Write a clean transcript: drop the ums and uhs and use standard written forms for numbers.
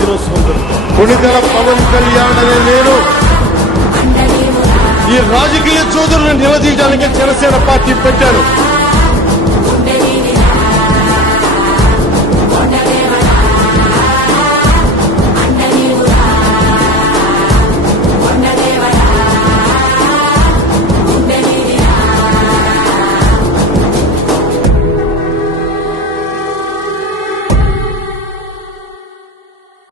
దినోత్సవం జరుగుతుంది. కొణిదెల పవన్ కళ్యాణ్ అనే నేను ఈ రాజకీయ చోదరులను నిలదీయడానికి జనసేన పార్టీ పెట్టాను.